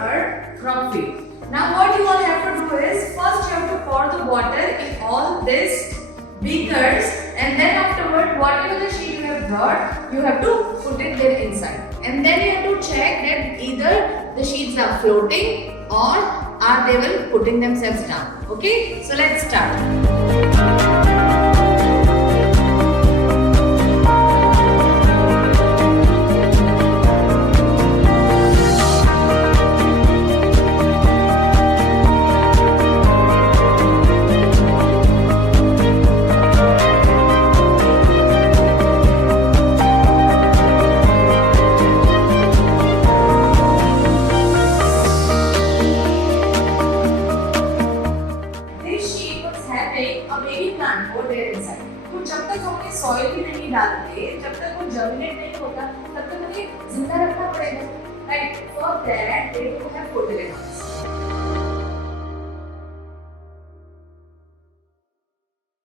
our crop field. Now what you all have to do is, first you have to pour the water in all these beakers, and then afterward whatever the sheet you have brought, you have to put it there inside. And then you have to check that either the sheets are floating or are they will putting themselves down. Okay, so let's start. A baby plant over there inside. तो जब तक हम उन्हें soil ही नहीं डालते, जब तक वो जर्मिनेट नहीं होता, तब तक उन्हें जिंदा रखना पड़ेगा, right? For that they will have photosynthesis.